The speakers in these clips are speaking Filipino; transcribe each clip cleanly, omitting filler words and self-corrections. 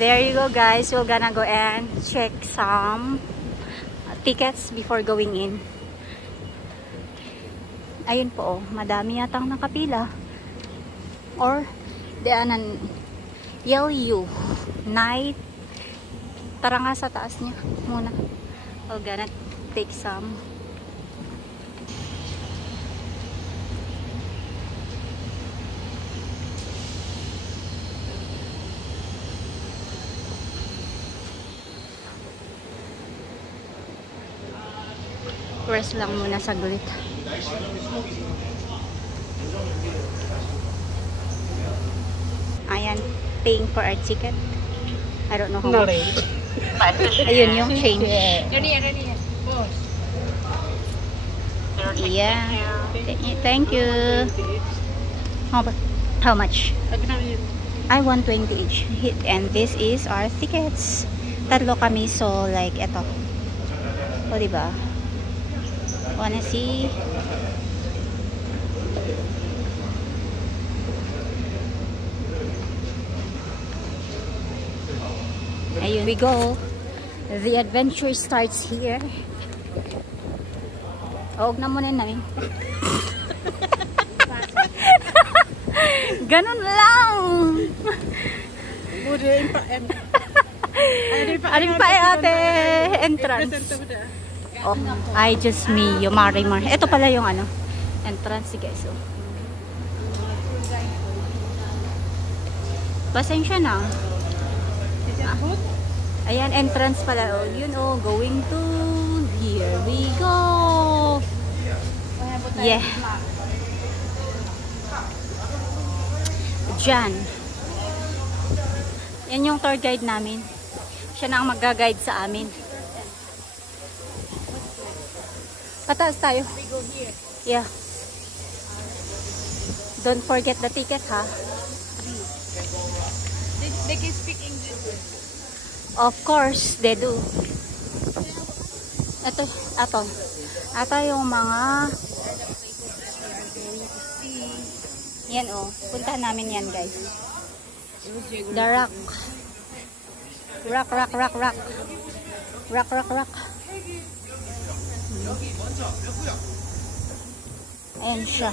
There you go, guys. We're gonna go and check some tickets before going in. Ayun po, oh, madami yatang nakapila. Or, daanan, Yelyu night. Tara nga sa taas niya muna. We're gonna take some. Rest lang muna saglit. Ayan, paying for our ticket. I don't know how much. Ayun yung change. Yeah. Thank you. How much? I 120 each. And this is our tickets. Tatlo kami, so like eto. O diba? Wanna see? Ayun we go. The adventure starts here. Huwag na muna namin. Ganun lang. Aring pa ate. Entrance. Oh, I just me, yung Marimar. Ito pala yung ano, entrance guys. Oh. Pasensya na. Ayan, entrance pala. Oh, yun oh, going to, here we go. Yeah. Diyan. Yan yung tour guide namin. Siya na ang mag-guide sa amin. Pataas tayo. We go here. Yeah. Don't forget the ticket, ha? They can speak English. Of course, they do. Ito yung mga yan oh. Puntahan namin yan, guys. The rock. Rock. Ayan siya.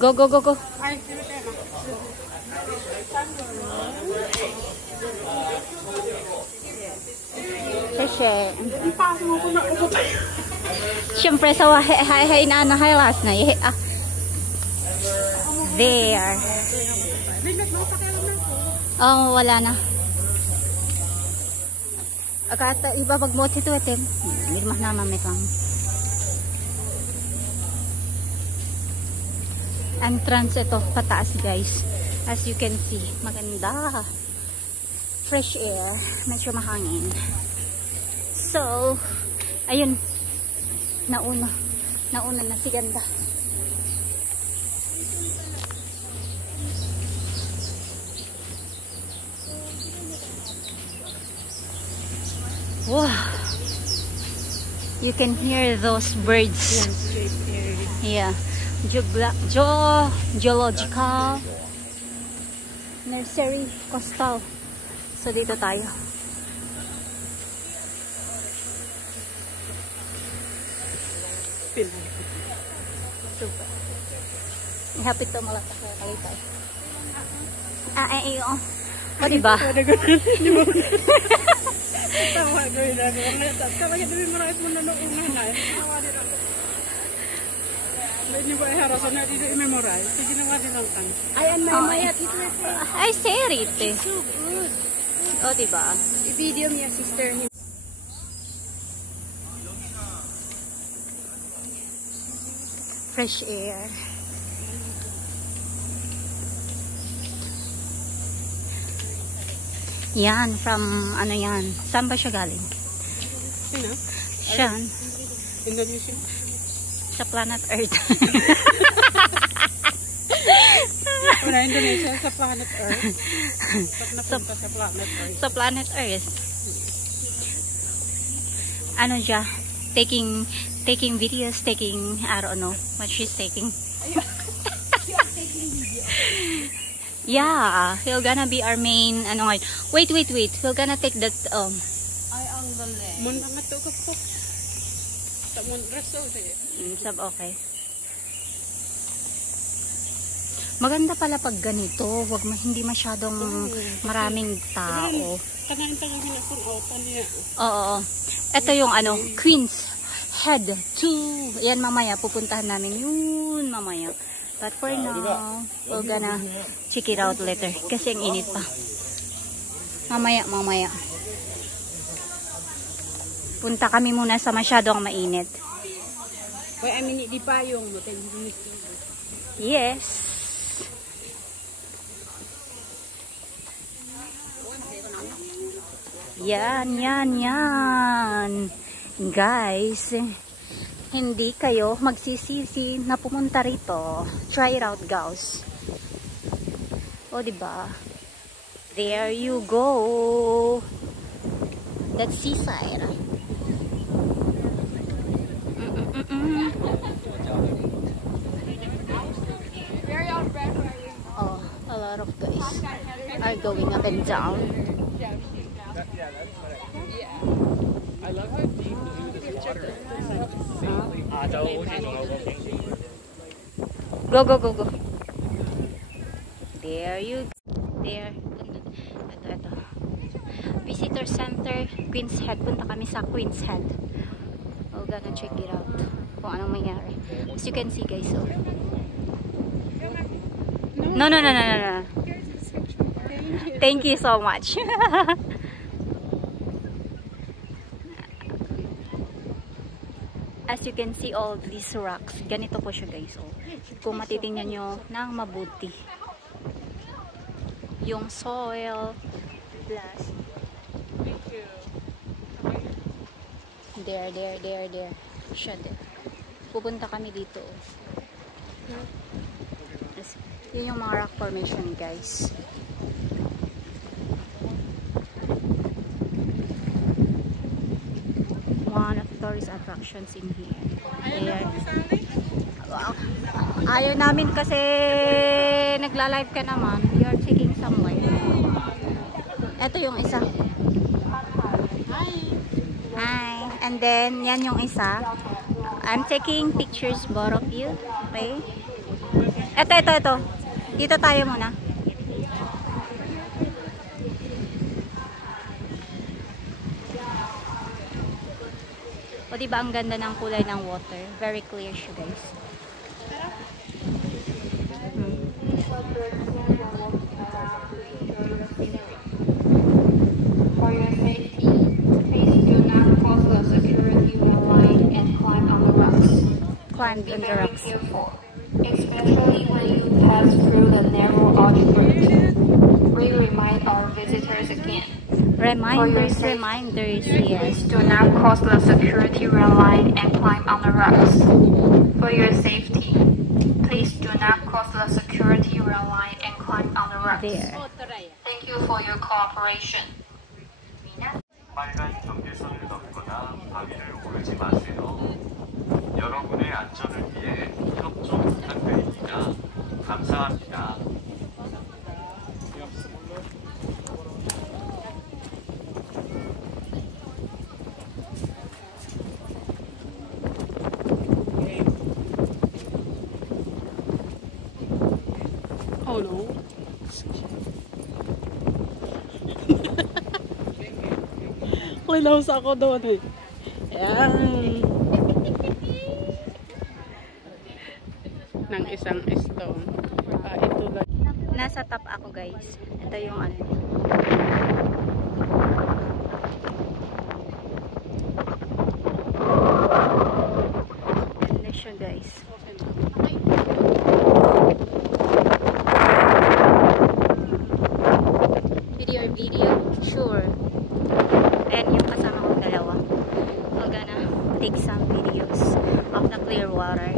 Go. Kasi siyempre sa hay na last na there. Oh, wala na. Akata iba pag mo ito item. Hindi mas naman may kang entrance ito pataas guys. As you can see, maganda. Fresh air, medyo mahangin. So, ayun. Nauna na si ganda. Wow. You can hear those birds. Yeah. Geological Nursery Coastal. So dito tayo. Super. Ihapit to malapit sa kalitay. Iyo. O diba? Tawa gawin na ito. Tawa niya dumi maramit mo na noong na. Hindi ba iharasan na dito i-memorize? Sige na nga din ang tan. Ayan na mayat. Ay, serit eh. So good. O diba? I-video niya sister niya. Fresh air. Yan, from ano yan? Saan ba siya galing? Sino? Siyan. Indonesia? Sa planet Earth. Wala, Indonesia sa planet Earth. Ba't napunta sa planet Earth? Sa planet Earth. ano siya, taking videos, I don't know what she's taking. Yeah, he'll gonna be our main, ano ngayon. Wait. We're gonna take that, Ay, ang galing. Mun nga to ka po. Sa mun reso sab okay. Maganda pala pag ganito, hindi masyadong maraming tao. Kanang tagagin ako open niya. Oo. Ito yung ano, Queen's Head 2. Yan mamaya, pupuntahan namin yun mamaya. But for now, we're gonna check it out later. Kasi ang init pa. Mamaya. Punta kami muna sa masyadong mainit. Wait, I mean, di pa yung motel. Yes. Yan. Guys, hindi kayo magsisisi na pumunta rito. Try it out, guys. O, diba? There you go. That's seaside. Oh, a lot of guys are going up and down. I love how deep the water is. Go. There. Ito. Visitor Center, Queen's Head. Punta kami sa Queen's Head. We're gonna check it out. Kung anong mangyari. As you can see, guys. So. No. Thank you so much. As you can see, all these rocks. Ganito po siya, guys. So, kung matitingnan nyo ng mabuti. Yung soil. Plus. There. Siya there. Pupunta kami dito. Yun yung mga rock formation, guys. One of the tourist attractions in here. Ayaw namin kasi nagla-live ka naman. You're checking somewhere. Ito yung isa. Hi. And then, yan yung isa. I'm taking pictures, both of you. Okay? Ito. Dito tayo muna. O diba ang ganda ng kulay ng water? Very clear siya, guys. For your safety, please do not cross the security line and climb on the rocks. Climb on the rocks. Be very careful, especially when you pass through the narrow arch route. We remind our visitors again. Reminders, yes. Please do not cross the security line and climb on the rocks. For your safety, please do not cross the security line and climb on the rocks. There. Thank you for your cooperation. 빨간 경계선을 넘거나 바위를 오르지 마세요. 여러분의 안전을 위해 협조 부탁드립니다. 감사합니다. Oh no. Lilaws ako doon eh. Ayan. Nang isang stone. Ito lang. Nasa top ako, guys. Ito yung ano. Ganda siya, guys. Video, sure. And yung kasama kong dalawa, we're gonna take some videos of the clear water.